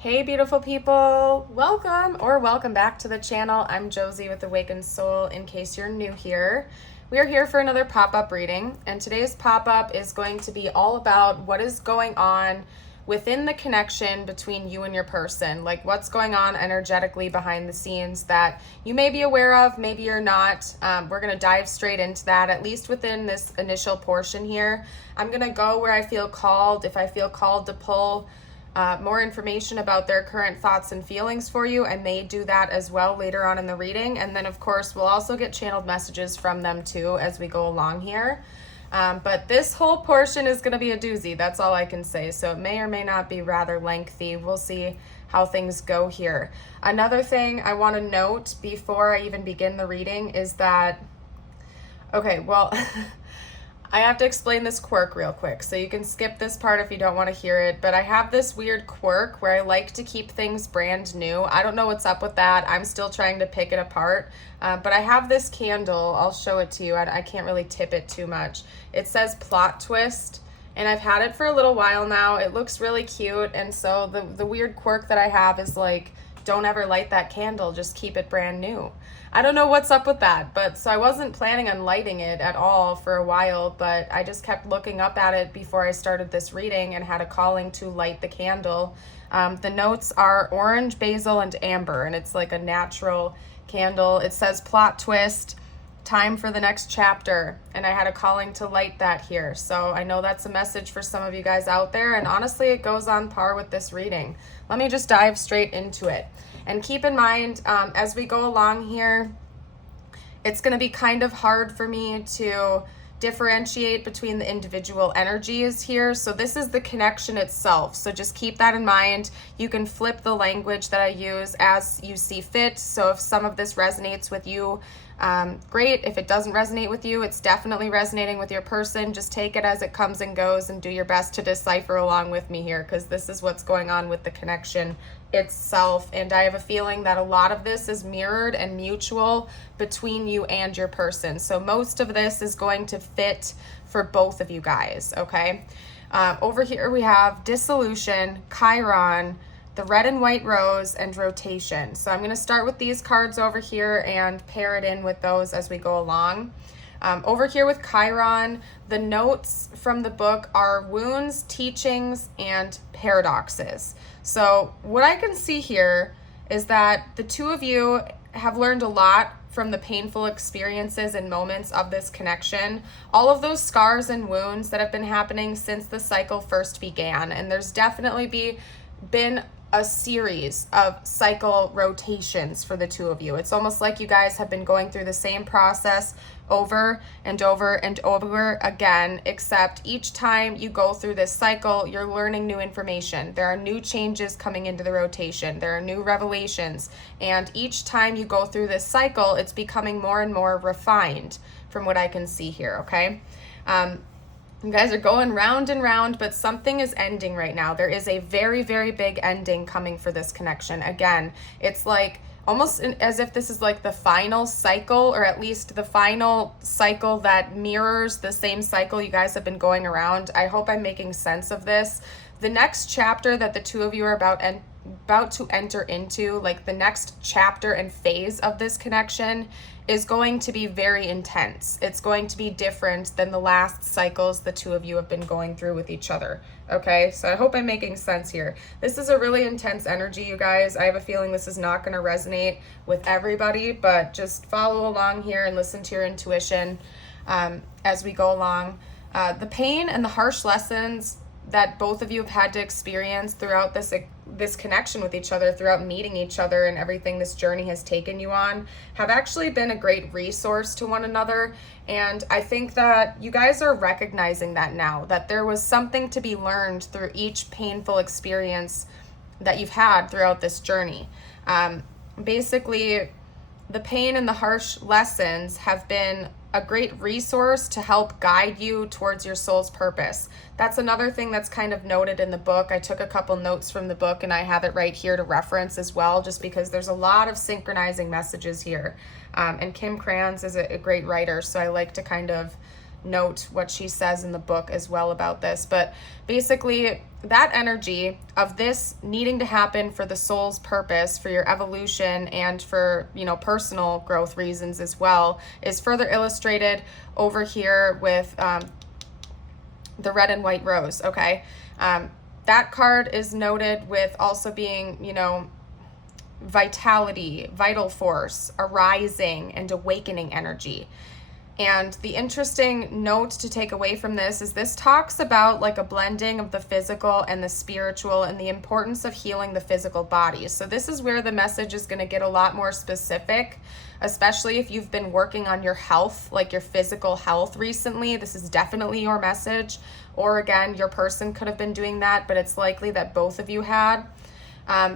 Hey beautiful people, welcome back to the channel. I'm Josie with Awakened Soul. In case you're new here, we are here for another pop-up reading, and today's pop-up is going to be all about what is going on within the connection between you and your person, like what's going on energetically behind the scenes that you may be aware of, maybe you're not. We're going to dive straight into that, at least within this initial portion here. I'm going to go where I feel called. If I feel called to pull more information about their current thoughts and feelings for you, I may do that as well later on in the reading. And then of course we'll also get channeled messages from them too as we go along here. But this whole portion is going to be a doozy, that's all I can say. So it may or may not be rather lengthy. We'll see how things go here. Another thing I want to note before I even begin the reading is that, okay, well, I have to explain this quirk real quick, so you can skip this part if you don't want to hear it, but I have this weird quirk where I like to keep things brand new. I don't know what's up with that. I'm still trying to pick it apart, but I have this candle. I'll show it to you. I can't really tip it too much. It says plot twist, and I've had it for a little while now. It looks really cute, and so the weird quirk that I have is like, don't ever light that candle, just keep it brand new. I don't know what's up with that, but so I wasn't planning on lighting it at all for a while, but I just kept looking up at it before I started this reading and had a calling to light the candle. The notes are orange, basil, and amber, and it's like a natural candle. It says plot twist, time for the next chapter, and I had a calling to light that here. So I know that's a message for some of you guys out there, and honestly it goes on par with this reading. Let me just dive straight into it. And keep in mind, as we go along here, it's going to be kind of hard for me to differentiate between the individual energies here. So this is the connection itself. So just keep that in mind. You can flip the language that I use as you see fit. So if some of this resonates with you, great. If it doesn't resonate with you, it's definitely resonating with your person. Just take it as it comes and goes and do your best to decipher along with me here, because this is what's going on with the connection itself. And I have a feeling that a lot of this is mirrored and mutual between you and your person. So most of this is going to fit for both of you guys, okay? Over here we have dissolution, Chiron, the red and white rose, and rotation. So I'm going to start with these cards over here and pair it in with those as we go along. Over here with Chiron, the notes from the book are wounds, teachings, and paradoxes. So what I can see here is that the two of you have learned a lot from the painful experiences and moments of this connection, all of those scars and wounds that have been happening since the cycle first began. And there's definitely been a series of cycle rotations for the two of you. It's almost like you guys have been going through the same process over and over and over again, except each time you go through this cycle, you're learning new information. There are new changes coming into the rotation. There are new revelations. And each time you go through this cycle, it's becoming more and more refined from what I can see here, okay? You guys are going round and round, but something is ending right now. There is a very, very big ending coming for this connection. Again, it's like almost as if this is like the final cycle, or at least the final cycle that mirrors the same cycle you guys have been going around. I hope I'm making sense of this. The next chapter that the two of you are about to enter into, like the next chapter and phase of this connection, is going to be very intense. It's going to be different than the last cycles the two of you have been going through with each other. Okay, so I hope I'm making sense here. This is a really intense energy, you guys. I have a feeling this is not going to resonate with everybody, but just follow along here and listen to your intuition as we go along. The pain and the harsh lessons that both of you have had to experience throughout this connection with each other, throughout meeting each other and everything this journey has taken you on, have actually been a great resource to one another. And I think that you guys are recognizing that now, that there was something to be learned through each painful experience that you've had throughout this journey. Basically, the pain and the harsh lessons have been a great resource to help guide you towards your soul's purpose. That's another thing that's kind of noted in the book. I took a couple notes from the book and I have it right here to reference as well, just because there's a lot of synchronizing messages here. And Kim Kranz is a great writer, so I like to kind of note what she says in the book as well about this. But basically, that energy of this needing to happen for the soul's purpose, for your evolution, and for, personal growth reasons as well, is further illustrated over here with the red and white rose, okay? That card is noted with also being, vitality, vital force, arising, and awakening energy. And the interesting note to take away from this talks about like a blending of the physical and the spiritual and the importance of healing the physical body. So this is where the message is going to get a lot more specific, especially if you've been working on your health, like your physical health recently. This is definitely your message. Or again, your person could have been doing that, but it's likely that both of you had.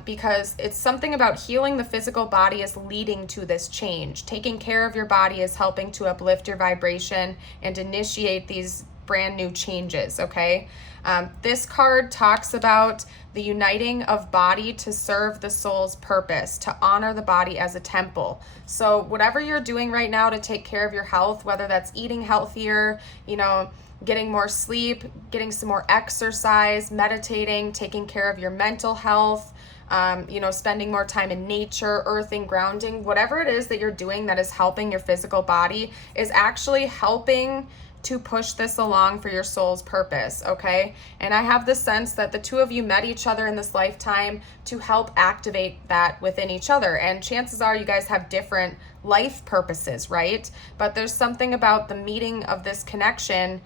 Because it's something about healing the physical body is leading to this change. Taking care of your body is helping to uplift your vibration and initiate these brand new changes, okay? This card talks about the uniting of body to serve the soul's purpose, to honor the body as a temple. So whatever you're doing right now to take care of your health, whether that's eating healthier, getting more sleep, getting some more exercise, meditating, taking care of your mental health, spending more time in nature, earthing, grounding, whatever it is that you're doing that is helping your physical body is actually helping to push this along for your soul's purpose, okay? And I have the sense that the two of you met each other in this lifetime to help activate that within each other. And chances are you guys have different life purposes, right? But there's something about the meeting of this connection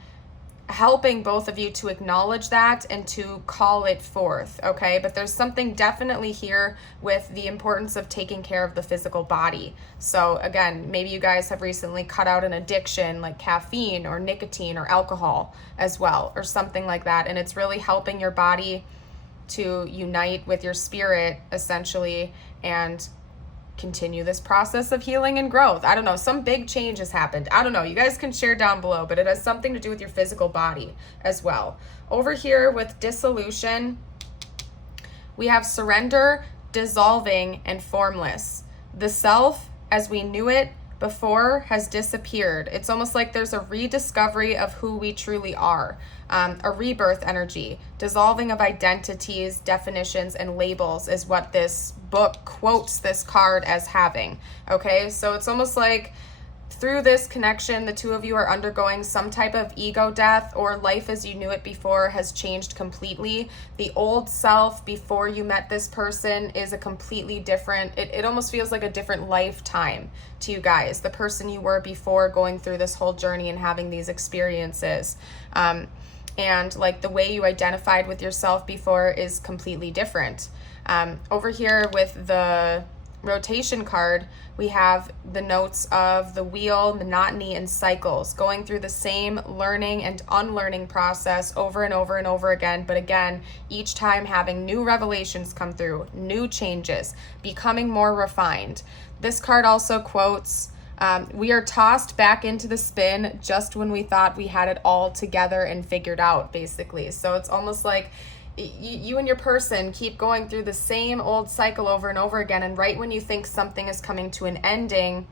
helping both of you to acknowledge that and to call it forth, okay? But there's something definitely here with the importance of taking care of the physical body. So again, maybe you guys have recently cut out an addiction like caffeine or nicotine or alcohol as well, or something like that. And it's really helping your body to unite with your spirit, essentially, and continue this process of healing and growth. I don't know, some big change has happened. I don't know, you guys can share down below, but it has something to do with your physical body as well. Over here with dissolution, we have surrender, dissolving, and formless. The self, as we knew it before, has disappeared. It's almost like there's a rediscovery of who we truly are. A rebirth energy, dissolving of identities, definitions, and labels is what this book quotes this card as having. Okay, so it's almost like through this connection, the two of you are undergoing some type of ego death, or life as you knew it before has changed completely. The old self before you met this person is a completely different, it almost feels like a different lifetime to you guys, the person you were before going through this whole journey and having these experiences. And like the way you identified with yourself before is completely different. Over here with the rotation card, we have the notes of the wheel, monotony, and cycles, going through the same learning and unlearning process over and over and over again. But again, each time having new revelations come through, new changes, becoming more refined. This card also quotes, we are tossed back into the spin just when we thought we had it all together and figured out, basically. So it's almost like you and your person keep going through the same old cycle over and over again, and right when you think something is coming to an ending,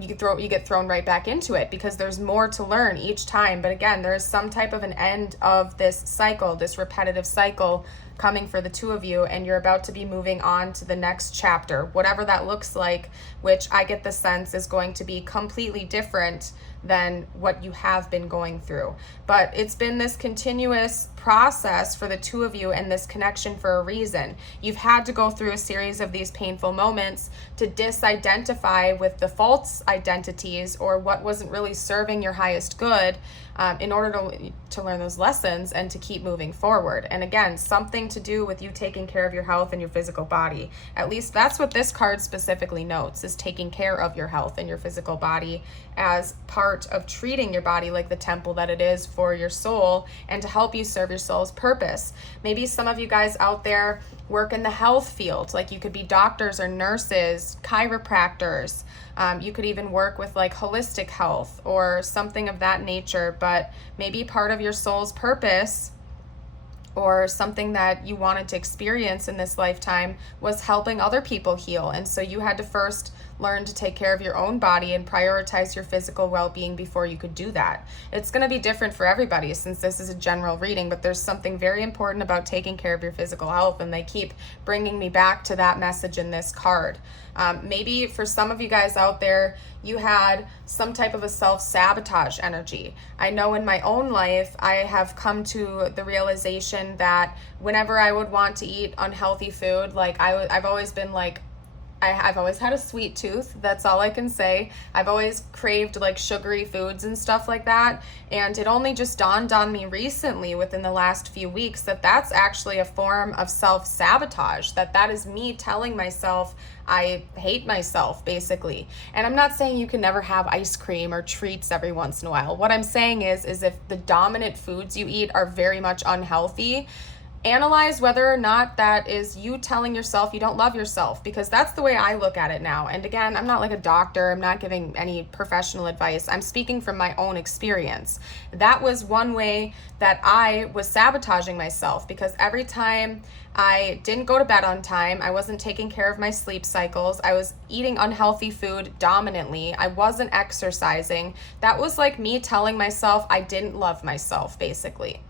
you get thrown right back into it because there's more to learn each time. But again, there is some type of an end of this cycle, this repetitive cycle coming for the two of you, and you're about to be moving on to the next chapter, whatever that looks like, which I get the sense is going to be completely different than what you have been going through. But it's been this continuous process for the two of you and this connection for a reason. You've had to go through a series of these painful moments to disidentify with the false identities or what wasn't really serving your highest good, in order to learn those lessons and to keep moving forward. And again, something to do with you taking care of your health and your physical body. At least that's what this card specifically notes, is taking care of your health and your physical body as part of treating your body like the temple that it is for your soul, and to help you serve your soul's purpose. Maybe some of you guys out there work in the health field, like you could be doctors or nurses, chiropractors. You could even work with like holistic health or something of that nature, but maybe part of your soul's purpose or something that you wanted to experience in this lifetime was helping other people heal. And so you had to first learn to take care of your own body and prioritize your physical well-being before you could do that. It's going to be different for everybody since this is a general reading, but there's something very important about taking care of your physical health, and they keep bringing me back to that message in this card. Maybe for some of you guys out there, you had some type of a self-sabotage energy. I know in my own life, I have come to the realization that whenever I would want to eat unhealthy food, like I've always been like, I've always had a sweet tooth. That's all I can say. I've always craved like sugary foods and stuff like that. And it only just dawned on me recently within the last few weeks that that's actually a form of self-sabotage, that is me telling myself I hate myself, basically. And I'm not saying you can never have ice cream or treats every once in a while. What I'm saying is if the dominant foods you eat are very much unhealthy, analyze whether or not that is you telling yourself you don't love yourself, because that's the way I look at it now. And again, I'm not like a doctor. I'm not giving any professional advice. I'm speaking from my own experience. That was one way that I was sabotaging myself, because every time I didn't go to bed on time, I wasn't taking care of my sleep cycles, I was eating unhealthy food dominantly, I wasn't exercising. That was like me telling myself I didn't love myself, basically.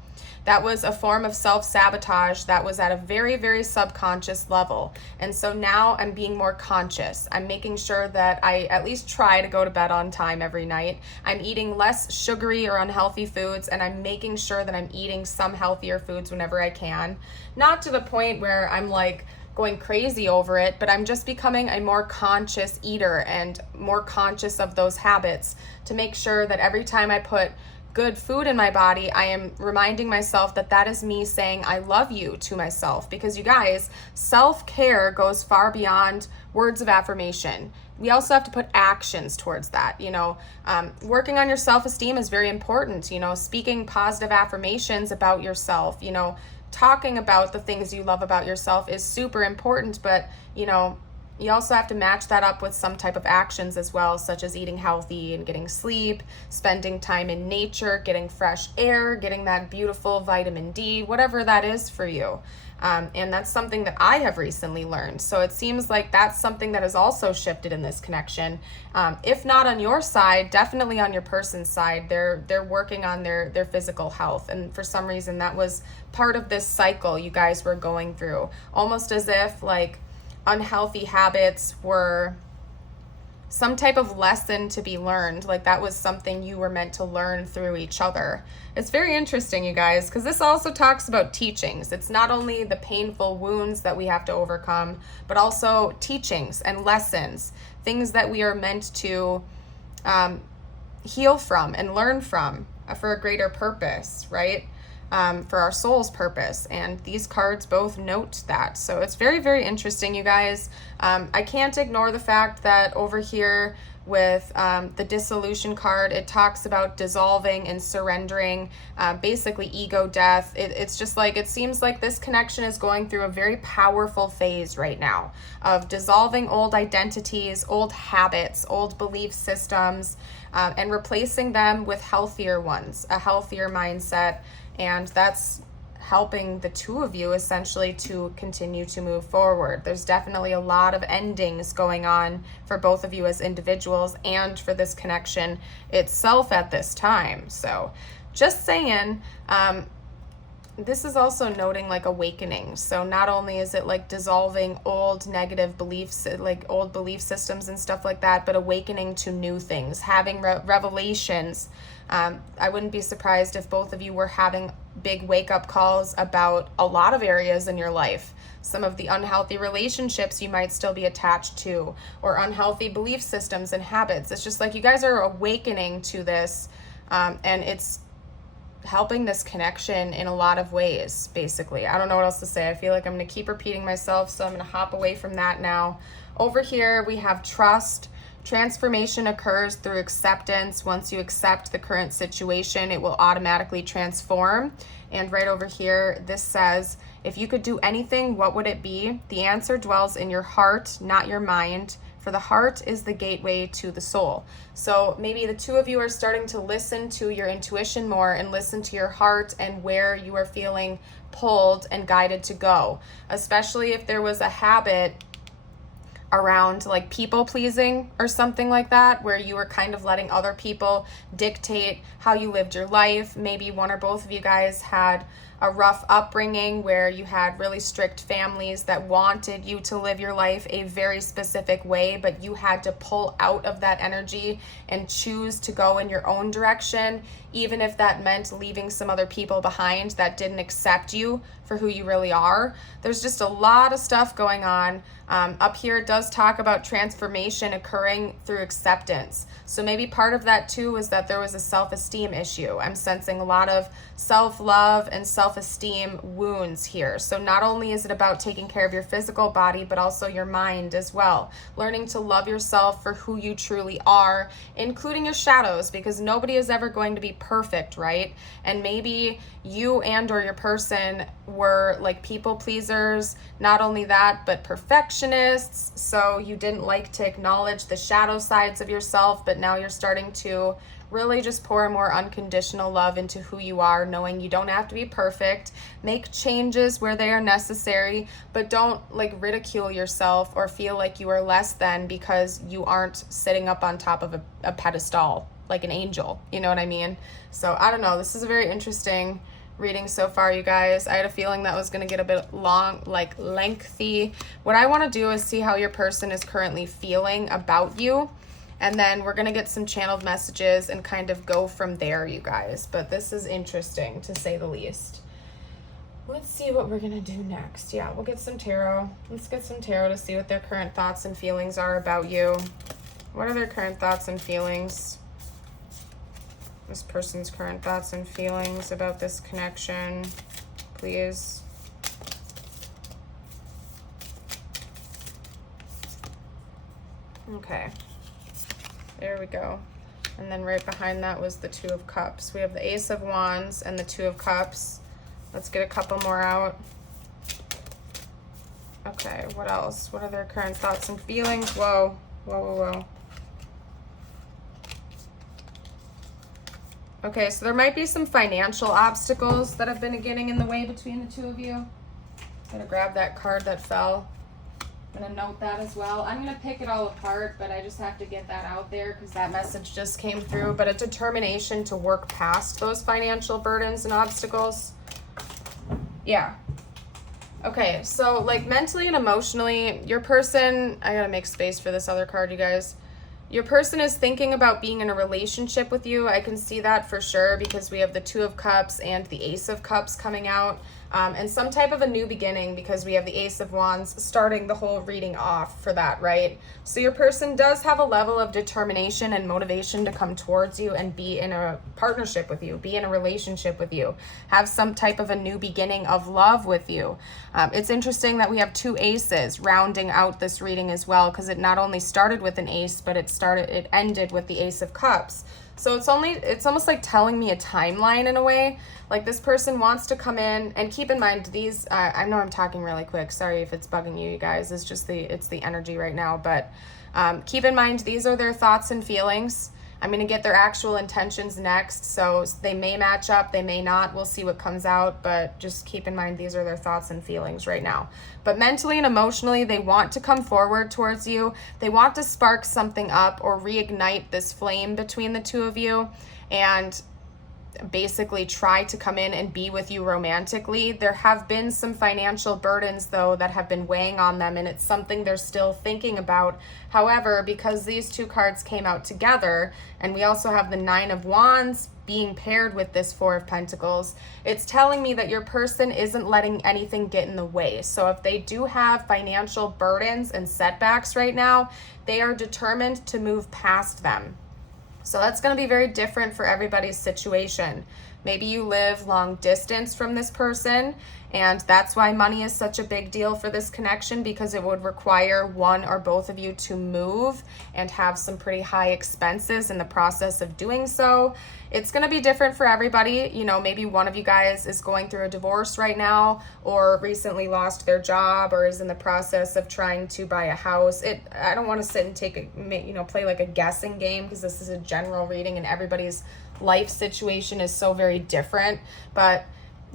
That was a form of self-sabotage that was at a very, very subconscious level. And so now I'm being more conscious. I'm making sure that I at least try to go to bed on time every night. I'm eating less sugary or unhealthy foods, and I'm making sure that I'm eating some healthier foods whenever I can. Not to the point where I'm like going crazy over it, but I'm just becoming a more conscious eater and more conscious of those habits to make sure that every time I put good food in my body, I am reminding myself that that is me saying I love you to myself. Because you guys, self-care goes far beyond words of affirmation. We also have to put actions towards that. Working on your self-esteem is very important. Speaking positive affirmations about yourself, talking about the things you love about yourself is super important, but you also have to match that up with some type of actions as well, such as eating healthy and getting sleep, spending time in nature, getting fresh air, getting that beautiful vitamin D, whatever that is for you. And that's something that I have recently learned. So it seems like that's something that has also shifted in this connection. If not on your side, definitely on your person's side. They're working on their physical health. And for some reason, that was part of this cycle you guys were going through. Almost as if like unhealthy habits were some type of lesson to be learned, like that was something you were meant to learn through each other. It's very interesting, you guys, because this also talks about teachings. It's not only the painful wounds that we have to overcome, but also teachings and lessons, things that we are meant to heal from and learn from for a greater purpose, right? For our soul's purpose, and these cards both note that. So it's very, very interesting, you guys. I can't ignore the fact that over here with the dissolution card, it talks about dissolving and surrendering, basically ego death. It's just like, it seems like this connection is going through a very powerful phase right now of dissolving old identities, old habits, old belief systems, and replacing them with healthier ones, a healthier mindset. And that's helping the two of you essentially to continue to move forward. There's definitely a lot of endings going on for both of you as individuals and for this connection itself at this time. So just saying, this is also noting like awakening. So not only is it like dissolving old negative beliefs, like old belief systems and stuff like that, but awakening to new things, having revelations. I wouldn't be surprised if both of you were having big wake-up calls about a lot of areas in your life. Some of the unhealthy relationships you might still be attached to, or unhealthy belief systems and habits. It's just like you guys are awakening to this, and it's helping this connection in a lot of ways, basically. I don't know what else to say. I feel like I'm going to keep repeating myself, so I'm going to hop away from that now. Over here, we have trust. Transformation occurs through acceptance. Once you accept the current situation, it will automatically transform. And right over here, this says, if you could do anything, what would it be? The answer dwells in your heart, not your mind. for the heart is the gateway to the soul. So maybe the two of you are starting to listen to your intuition more and listen to your heart and where you are feeling pulled and guided to go, especially if there was a habit around like people pleasing or something like that, where you were kind of letting other people dictate how you lived your life. Maybe one or both of you guys had a rough upbringing where you had really strict families that wanted you to live your life a very specific way, but you had to pull out of that energy and choose to go in your own direction, even if that meant leaving some other people behind that didn't accept you for who you really are. There's just a lot of stuff going on. Up here it does talk about transformation occurring through acceptance. So maybe part of that too was that there was a self-esteem issue. I'm sensing a lot of self-love and self-esteem wounds here. So not only is it about taking care of your physical body, but also your mind as well. Learning to love yourself for who you truly are, including your shadows, because nobody is ever going to be perfect, right? And maybe you and or your person were like people pleasers, not only that, but perfectionists. So you didn't like to acknowledge the shadow sides of yourself, but now you're starting to really just pour more unconditional love into who you are, knowing you don't have to be perfect. Make changes where they are necessary, but don't like ridicule yourself or feel like you are less than because you aren't sitting up on top of a pedestal like an angel. You know what I mean? So I don't know. This is a very interesting reading so far, you guys. I had a feeling that was going to get a bit long, like lengthy. What I want to do is see how your person is currently feeling about you. And then we're going to get some channeled messages and kind of go from there, you guys. But this is interesting, to say the least. Let's see what we're going to do next. Yeah, we'll get some tarot. Let's get some tarot to see what their current thoughts and feelings are about you. What are their current thoughts and feelings? This person's current thoughts and feelings about this connection, please. Okay. There we go. And then right behind that was the Two of Cups. We have the Ace of Wands and the Two of Cups. Let's get a couple more out. Okay, what else? What are their current thoughts and feelings? Whoa, whoa, whoa, whoa. Okay, so there might be some financial obstacles that have been getting in the way between the two of you. I'm gonna grab that card that fell. I'm gonna note that as well. I'm gonna pick it all apart, but I just have to get that out there because that message just came through. But a determination to work past those financial burdens and obstacles. Yeah. Okay, so like mentally and emotionally, your person, I gotta make space for this other card, you guys. Your person is thinking about being in a relationship with you. I can see that for sure because we have the Two of Cups and the Ace of Cups coming out. And some type of a new beginning because we have the Ace of Wands starting the whole reading off for that, right? So your person does have a level of determination and motivation to come towards you and be in a partnership with you, be in a relationship with you, have some type of a new beginning of love with you. It's interesting that we have two aces rounding out this reading as well because it not only started with an ace, but it ended with the Ace of Cups. So it's almost like telling me a timeline in a way. Like this person wants to come in, and keep in mind these, I know I'm talking really quick. Sorry if it's bugging you guys. It's just it's the energy right now. But keep in mind, these are their thoughts and feelings. I'm going to get their actual intentions next. So they may match up, they may not. We'll see what comes out. But just keep in mind, these are their thoughts and feelings right now. But mentally and emotionally, they want to come forward towards you. They want to spark something up or reignite this flame between the two of you and basically try to come in and be with you romantically. There have been some financial burdens though that have been weighing on them, and it's something they're still thinking about. However, because these two cards came out together and we also have the Nine of Wands being paired with this Four of Pentacles, it's telling me that your person isn't letting anything get in the way. So if they do have financial burdens and setbacks right now, they are determined to move past them. So that's going to be very different for everybody's situation. Maybe you live long distance from this person, and that's why money is such a big deal for this connection, because it would require one or both of you to move and have some pretty high expenses in the process of doing so. It's going to be different for everybody. You know, maybe one of you guys is going through a divorce right now, or recently lost their job, or is in the process of trying to buy a house. I don't want to sit and play like a guessing game, because this is a general reading and everybody's life situation is so very different, but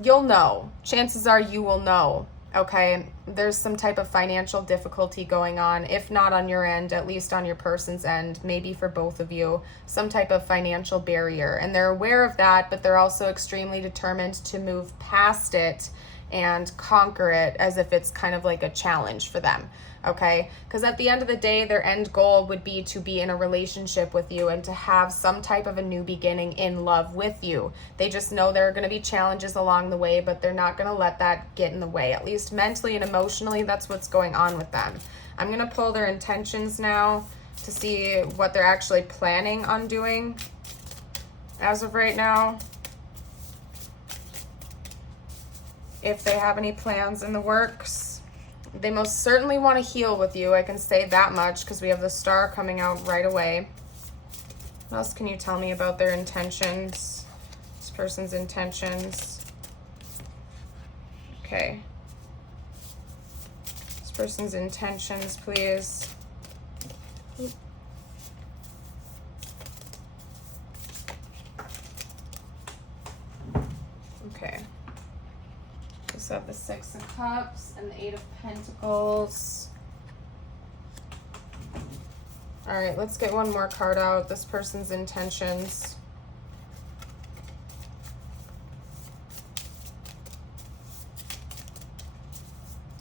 you'll know. Chances are you will know, okay? There's some type of financial difficulty going on, if not on your end, at least on your person's end, maybe for both of you, some type of financial barrier. And they're aware of that, but they're also extremely determined to move past it and conquer it, as if it's kind of like a challenge for them, okay? Because at the end of the day, their end goal would be to be in a relationship with you and to have some type of a new beginning in love with you. They just know there are going to be challenges along the way, but they're not going to let that get in the way. At least mentally and emotionally, that's what's going on with them. I'm going to pull their intentions now to see what they're actually planning on doing as of right now. If they have any plans in the works. They most certainly want to heal with you. I can say that much, because we have the star coming out right away. What else can you tell me about their intentions? This person's intentions. Okay. This person's intentions, please. Okay. So have the Six of Cups and the Eight of Pentacles. All right, let's get one more card out. This person's intentions.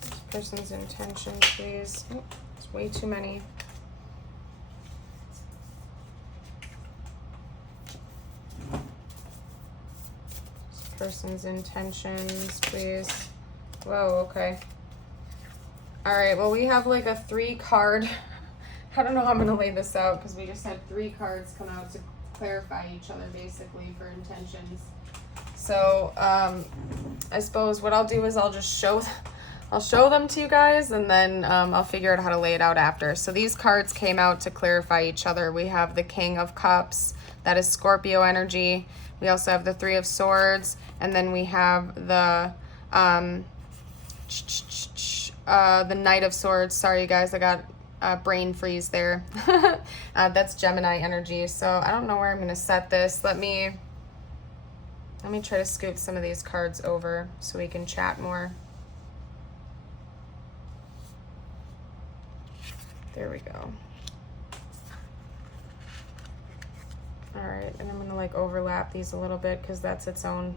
This person's intentions, please. Oh, it's way too many. Person's intentions, please. Whoa, okay. All right, well, we have like a 3-card. I don't know how I'm going to lay this out, because we just had 3 cards come out to clarify each other, basically, for intentions. So, I suppose what I'll do is I'll show them to you guys, and then I'll figure out how to lay it out after. So these cards came out to clarify each other. We have the King of Cups. That is Scorpio energy. We also have the Three of Swords, and then we have the Knight of Swords. Sorry, you guys, I got brain freeze there. That's Gemini energy. So I don't know where I'm going to set this. Let me try to scoot some of these cards over so we can chat more. There we go. All right, and I'm gonna like overlap these a little bit, because that's its own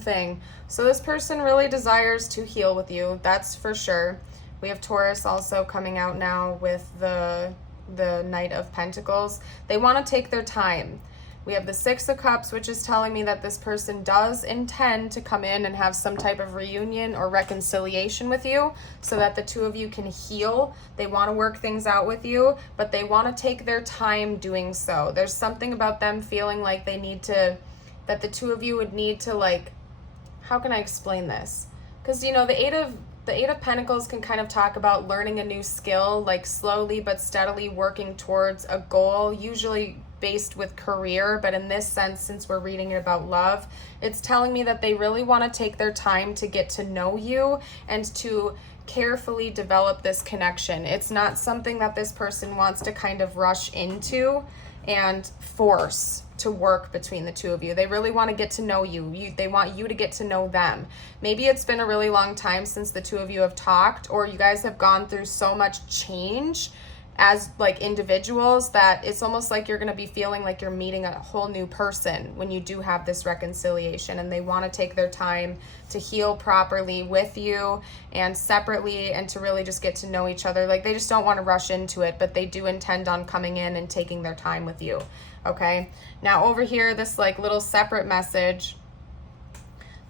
thing. So this person really desires to heal with you, that's for sure. We have Taurus also coming out now with the Knight of Pentacles. They want to take their time. We have the Six of Cups, which is telling me that this person does intend to come in and have some type of reunion or reconciliation with you, so that the two of you can heal. They want to work things out with you, but they want to take their time doing so. There's something about them feeling like that the two of you would need to, like, how can I explain this? Because, you know, the Eight of Pentacles can kind of talk about learning a new skill, like slowly but steadily working towards a goal, usually based with career, but in this sense, since we're reading it about love, it's telling me that they really want to take their time to get to know you and to carefully develop this connection. It's not something that this person wants to kind of rush into and force to work between the two of you. They really want to get to know you. They want you to get to know them. Maybe it's been a really long time since the two of you have talked, or you guys have gone through so much change as like individuals that it's almost like you're going to be feeling like you're meeting a whole new person when you do have this reconciliation, and they want to take their time to heal properly with you and separately, and to really just get to know each other. Like, they just don't want to rush into it, but they do intend on coming in and taking their time with you. Okay, now over here, this like little separate message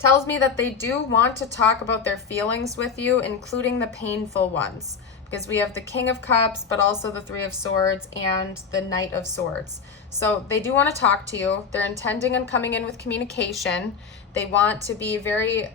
tells me that they do want to talk about their feelings with you, including the painful ones. because we have the King of Cups, but also the Three of Swords and the Knight of Swords. So they do want to talk to you. They're intending on coming in with communication. They want to be very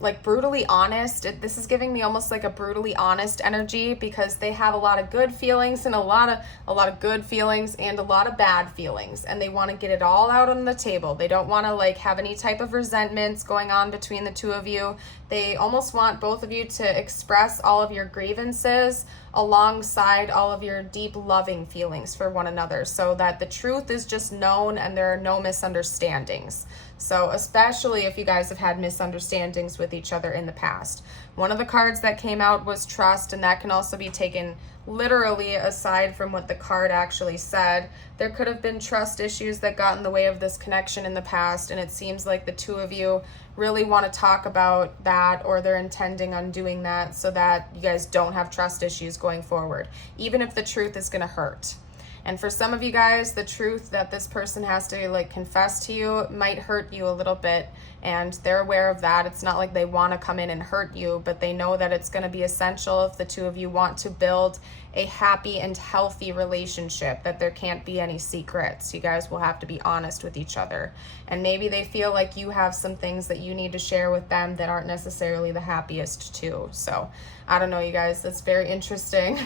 like brutally honest. This is giving me almost like a brutally honest energy, because they have a lot of good feelings and a lot of good feelings and a lot of bad feelings, and they want to get it all out on the table. They don't want to like have any type of resentments going on between the two of you. They almost want both of you to express all of your grievances alongside all of your deep loving feelings for one another, so that the truth is just known and there are no misunderstandings. So especially if you guys have had misunderstandings with each other in the past. One of the cards that came out was trust, and that can also be taken literally aside from what the card actually said. There could have been trust issues that got in the way of this connection in the past, and it seems like the two of you really want to talk about that, or they're intending on doing that so that you guys don't have trust issues going forward, even if the truth is going to hurt. And for some of you guys, the truth that this person has to like confess to you might hurt you a little bit, and they're aware of that. It's not like they want to come in and hurt you, but they know that it's going to be essential if the two of you want to build a happy and healthy relationship, that there can't be any secrets. You guys will have to be honest with each other. And maybe they feel like you have some things that you need to share with them that aren't necessarily the happiest too. So I don't know, you guys, that's very interesting.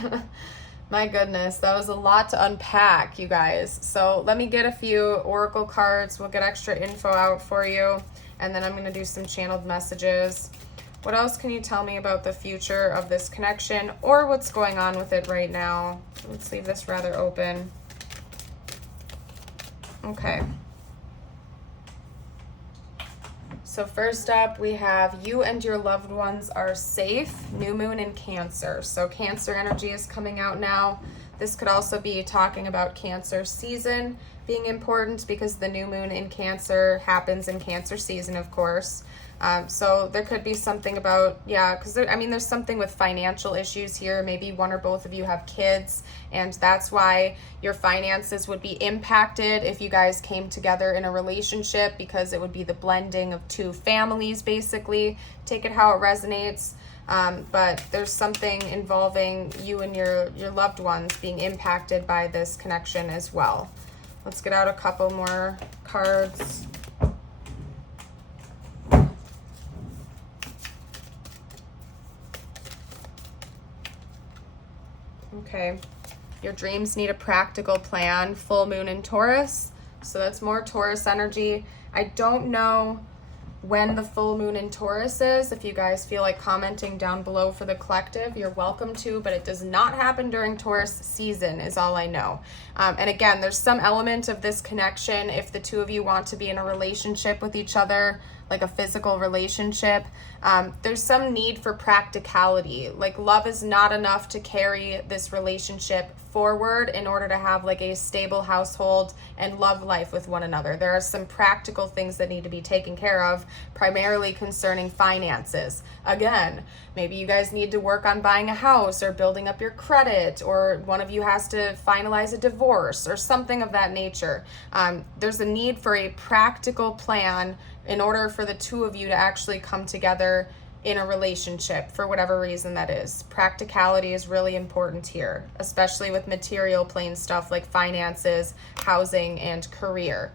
My goodness, that was a lot to unpack, you guys. So let me get a few oracle cards. We'll get extra info out for you, and then I'm going to do some channeled messages. What else can you tell me about the future of this connection, or what's going on with it right now? Let's leave this rather open. Okay. So first up, we have you and your loved ones are safe. New moon in Cancer. So Cancer energy is coming out now. This could also be talking about Cancer season being important, because the new moon in Cancer happens in Cancer season, of course. So there could be something about, yeah, because there's something with financial issues here. Maybe one or both of you have kids, and that's why your finances would be impacted if you guys came together in a relationship, because it would be the blending of two families, basically. Take it how it resonates. But there's something involving you and your loved ones being impacted by this connection as well. Let's get out a couple more cards. Okay, your dreams need a practical plan. Full moon in Taurus, so that's more Taurus energy. I don't know when the full moon in Taurus is. If you guys feel like commenting down below for the collective, you're welcome to, but it does not happen during Taurus season is all I know. And again, there's some element of this connection if the two of you want to be in a relationship with each other, like a physical relationship. There's some need for practicality. Like, love is not enough to carry this relationship forward in order to have like a stable household and love life with one another. There are some practical things that need to be taken care of, primarily concerning finances. Again, maybe you guys need to work on buying a house or building up your credit, or one of you has to finalize a divorce or something of that nature. There's a need for a practical plan in order for the two of you to actually come together in a relationship, for whatever reason that is. Practicality is really important here, especially with material plane stuff like finances, housing, and career.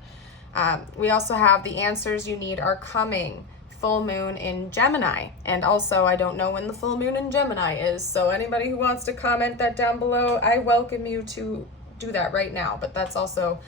We also have the answers you need are coming. Full moon in Gemini. And also, I don't know when the full moon in Gemini is, so anybody who wants to comment that down below, I welcome you to do that right now. But that's also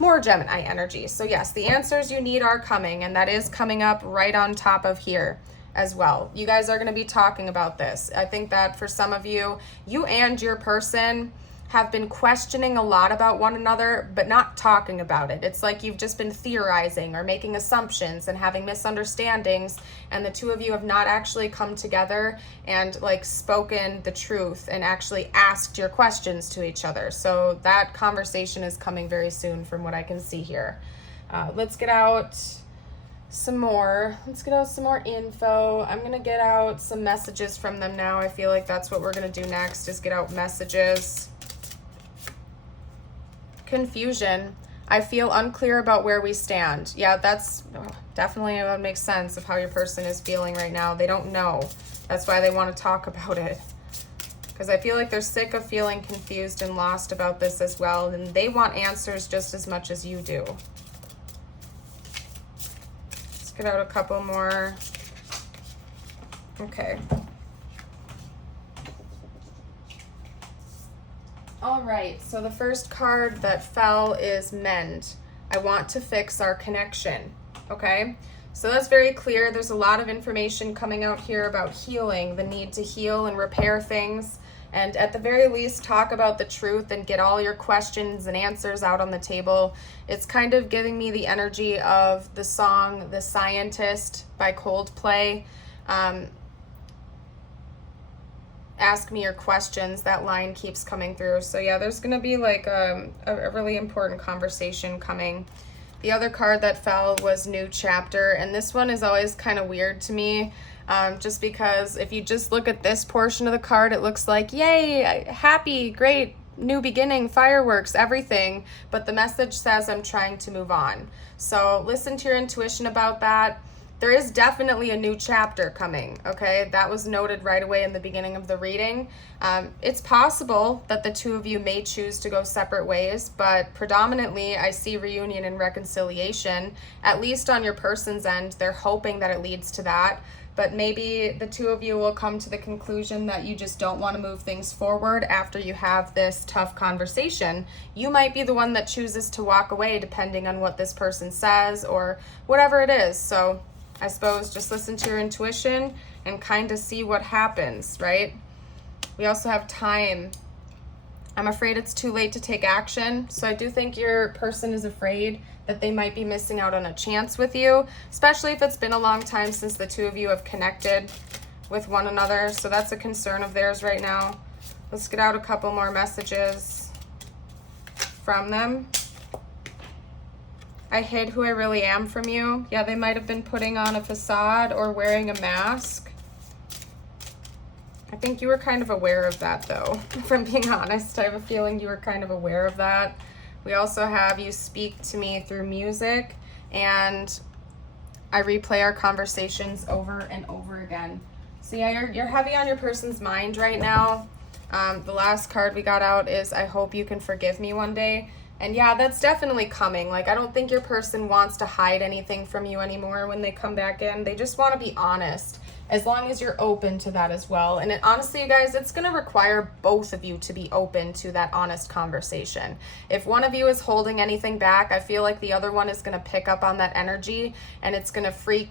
more Gemini energy. So yes, the answers you need are coming, and that is coming up right on top of here as well. You guys are going to be talking about this. I think that for some of you, you and your person have been questioning a lot about one another, but not talking about it. It's like you've just been theorizing or making assumptions and having misunderstandings, and the two of you have not actually come together and like spoken the truth and actually asked your questions to each other. So that conversation is coming very soon from what I can see here. Let's get out some more. Let's get out some more info. I'm gonna get out some messages from them now. I feel like that's what we're gonna do next, is get out messages. Confusion. I feel unclear about where we stand. Yeah, that's definitely what makes sense of how your person is feeling right now. They don't know. That's why they want to talk about it. because I feel like they're sick of feeling confused and lost about this as well, and they want answers just as much as you do. Let's get out a couple more. Okay. All right, so the first card that fell is Mend. I want to fix our connection, okay? So that's very clear. There's a lot of information coming out here about healing, the need to heal and repair things, and at the very least, talk about the truth and get all your questions and answers out on the table. It's kind of giving me the energy of the song The Scientist by Coldplay. Ask me your questions. That line keeps coming through. So yeah, there's going to be like a really important conversation coming. The other card that fell was New Chapter, and this one is always kind of weird to me, just because if you just look at this portion of the card, it looks like, yay, happy, great, new beginning, fireworks, everything, but the message says I'm trying to move on. So listen to your intuition about that. There is definitely a new chapter coming, okay? That was noted right away in the beginning of the reading. It's possible that the two of you may choose to go separate ways, but predominantly I see reunion and reconciliation. At least on your person's end, they're hoping that it leads to that. But maybe the two of you will come to the conclusion that you just don't want to move things forward after you have this tough conversation. You might be the one that chooses to walk away depending on what this person says or whatever it is. So I suppose just listen to your intuition and kind of see what happens, right? We also have time. I'm afraid it's too late to take action. So I do think your person is afraid that they might be missing out on a chance with you, especially if it's been a long time since the two of you have connected with one another. So that's a concern of theirs right now. Let's get out a couple more messages from them. I hid who I really am from you. Yeah, they might have been putting on a facade or wearing a mask. I think you were kind of aware of that, though. If I'm being honest, I have a feeling you were kind of aware of that. We also have you speak to me through music, and I replay our conversations over and over again. So yeah, you're heavy on your person's mind right now. The last card we got out is I hope you can forgive me one day. And yeah, that's definitely coming. Like, I don't think your person wants to hide anything from you anymore when they come back in. They just want to be honest, as long as you're open to that as well. And honestly, you guys, it's going to require both of you to be open to that honest conversation. If one of you is holding anything back, I feel like the other one is going to pick up on that energy, and it's going to freak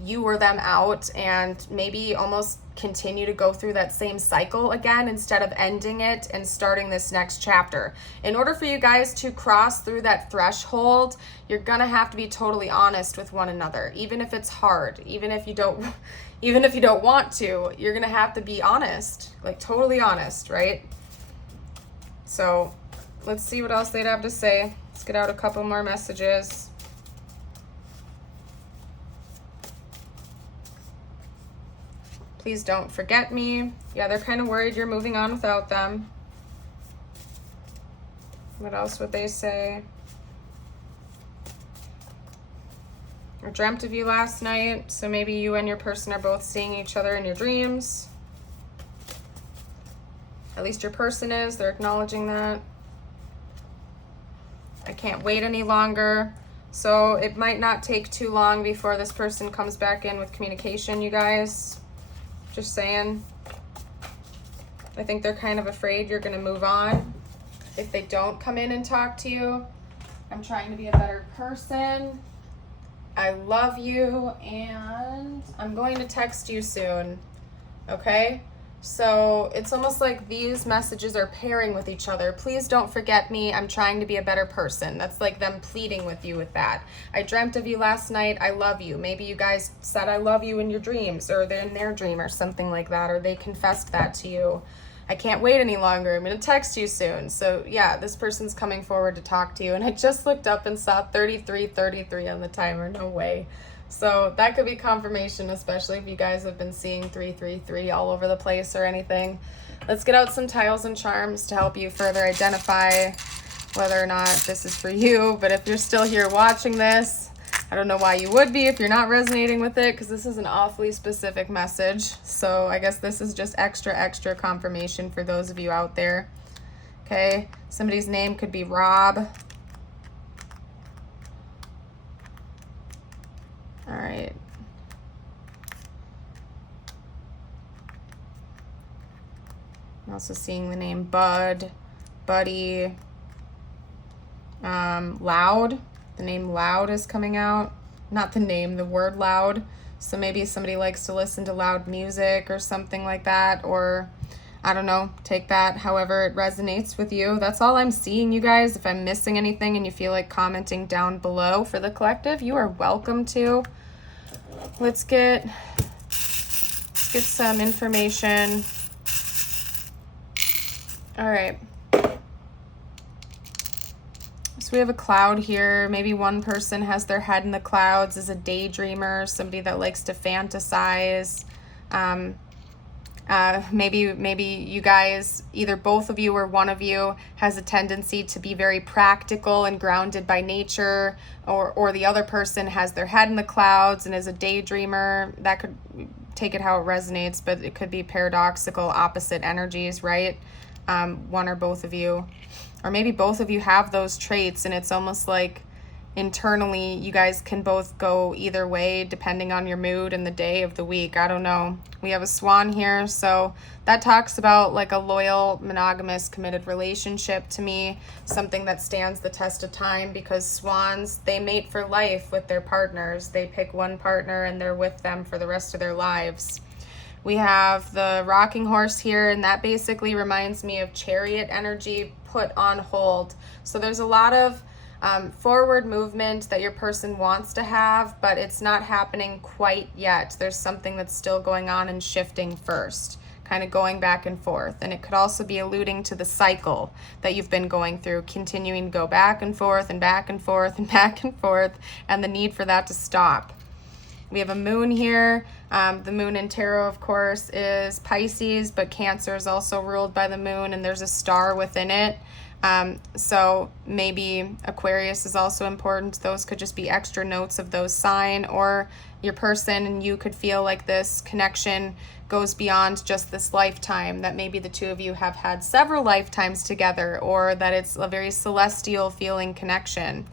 you or them out, and maybe almost continue to go through that same cycle again instead of ending it and starting this next chapter. In order for you guys to cross through that threshold, you're gonna have to be totally honest with one another, even if it's hard, even if you don't want to. You're gonna have to be honest, like totally honest, right? So let's see what else they'd have to say. Let's get out a couple more messages. Please don't forget me. Yeah, they're kind of worried you're moving on without them. What else would they say? I dreamt of you last night, so maybe you and your person are both seeing each other in your dreams. At least your person is. They're acknowledging that. I can't wait any longer. So it might not take too long before this person comes back in with communication, you guys. Just saying. I think they're kind of afraid you're going to move on if they don't come in and talk to you. I'm trying to be a better person. I love you, and I'm going to text you soon. Okay? So it's almost like these messages are pairing with each other. Please don't forget me. I'm trying to be a better person. That's like them pleading with you with that. I dreamt of you last night. I love you. Maybe you guys said I love you in your dreams, or they're in their dream or something like that, or they confessed that to you. I can't wait any longer. I'm going to text you soon. So yeah, this person's coming forward to talk to you. And I just looked up and saw 3333 on the timer. No way. So that could be confirmation, especially if you guys have been seeing 333 all over the place or anything. Let's get out some tiles and charms to help you further identify whether or not this is for you. But if you're still here watching this, I don't know why you would be if you're not resonating with it, because this is an awfully specific message. So I guess this is just extra confirmation for those of you out there. Okay, somebody's name could be Rob. All right. I'm also seeing the name Bud, Buddy, Loud. The name Loud is coming out. Not the name, the word Loud. So maybe somebody likes to listen to loud music or something like that, or I don't know, take that however it resonates with you. That's all I'm seeing, you guys. If I'm missing anything and you feel like commenting down below for the collective, you are welcome to. Let's get some information. All right. So we have a cloud here. Maybe one person has their head in the clouds, is a daydreamer, somebody that likes to fantasize. Maybe you guys, either both of you or one of you, has a tendency to be very practical and grounded by nature, or the other person has their head in the clouds and is a daydreamer. That could, take it how it resonates, but it could be paradoxical opposite energies, right? One or both of you. Or maybe both of you have those traits, and it's almost like internally you guys can both go either way depending on your mood and the day of the week. I don't know. We have a swan here, so that talks about like a loyal, monogamous, committed relationship to me, something that stands the test of time, because swans, they mate for life with their partners. They pick one partner and they're with them for the rest of their lives. We have the rocking horse here, and that basically reminds me of chariot energy put on hold. So there's a lot of forward movement that your person wants to have, but it's not happening quite yet. There's something that's still going on and shifting first, kind of going back and forth. And it could also be alluding to the cycle that you've been going through, continuing to go back and forth and back and forth and back and forth, and the need for that to stop. We have a moon here. The moon in tarot, of course, is Pisces, but Cancer is also ruled by the moon, and there's a star within it. So maybe Aquarius is also important. Those could just be extra notes of those sign, or your person and you could feel like this connection goes beyond just this lifetime, that maybe the two of you have had several lifetimes together, or that it's a very celestial feeling connection.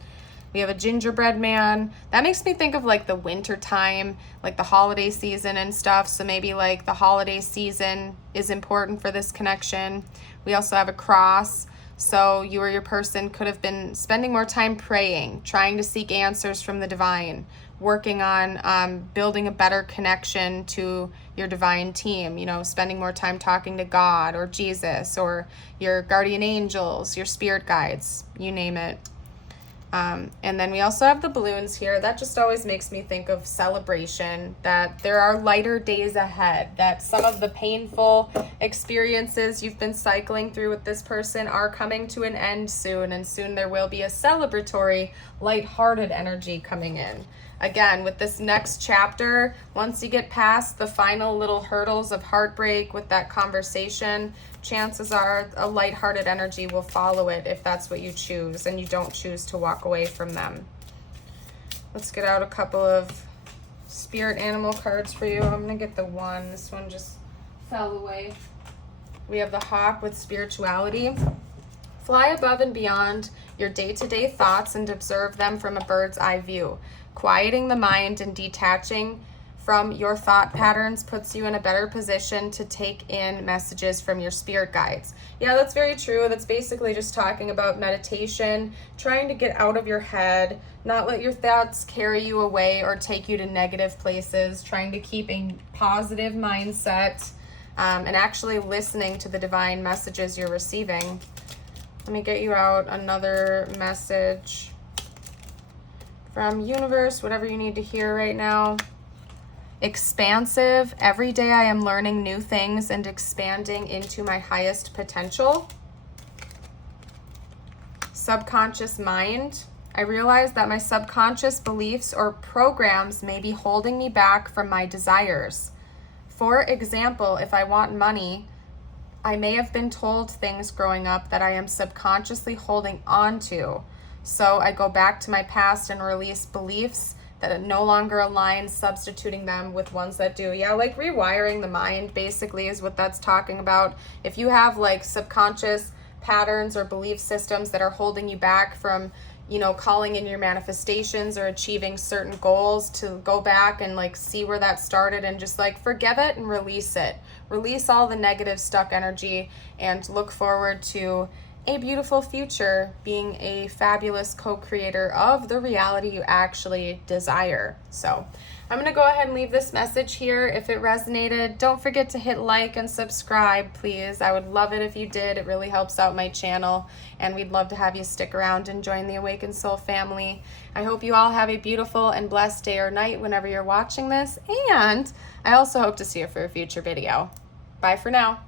We have a gingerbread man. That makes me think of like the winter time, like the holiday season and stuff. So maybe like the holiday season is important for this connection. We also have a cross. So you or your person could have been spending more time praying, trying to seek answers from the divine, working on building a better connection to your divine team, you know, spending more time talking to God or Jesus or your guardian angels, your spirit guides, you name it. And then we also have the balloons here. That just always makes me think of celebration, that there are lighter days ahead, that some of the painful experiences you've been cycling through with this person are coming to an end soon, and soon there will be a celebratory, lighthearted energy coming in. Again, with this next chapter, once you get past the final little hurdles of heartbreak with that conversation, chances are a lighthearted energy will follow it if that's what you choose and you don't choose to walk away from them. Let's get out a couple of spirit animal cards for you. I'm going to get the one. This one just fell away. We have the hawk with spirituality. Fly above and beyond your day-to-day thoughts and observe them from a bird's eye view. Quieting the mind and detaching from your thought patterns puts you in a better position to take in messages from your spirit guides. Yeah, that's very true. That's basically just talking about meditation, trying to get out of your head, not let your thoughts carry you away or take you to negative places, trying to keep a positive mindset, and actually listening to the divine messages you're receiving. Let me get you out another message from universe, whatever you need to hear right now. Expansive. Every day I am learning new things and expanding into my highest potential. Subconscious mind. I realize that my subconscious beliefs or programs may be holding me back from my desires. For example, if I want money, I may have been told things growing up that I am subconsciously holding on to. So I go back to my past and release beliefs that no longer align, substituting them with ones that do. Yeah, like rewiring the mind basically is what that's talking about. If you have like subconscious patterns or belief systems that are holding you back from, you know, calling in your manifestations or achieving certain goals, to go back and like see where that started and just like forgive it and release it. Release all the negative stuck energy and look forward to a beautiful future, being a fabulous co-creator of the reality you actually desire. So I'm going to go ahead and leave this message here. If it resonated, don't forget to hit like and subscribe, please. I would love it if you did. It really helps out my channel, and we'd love to have you stick around and join the Awakened Soul family. I hope you all have a beautiful and blessed day or night whenever you're watching this, and I also hope to see you for a future video. Bye for now.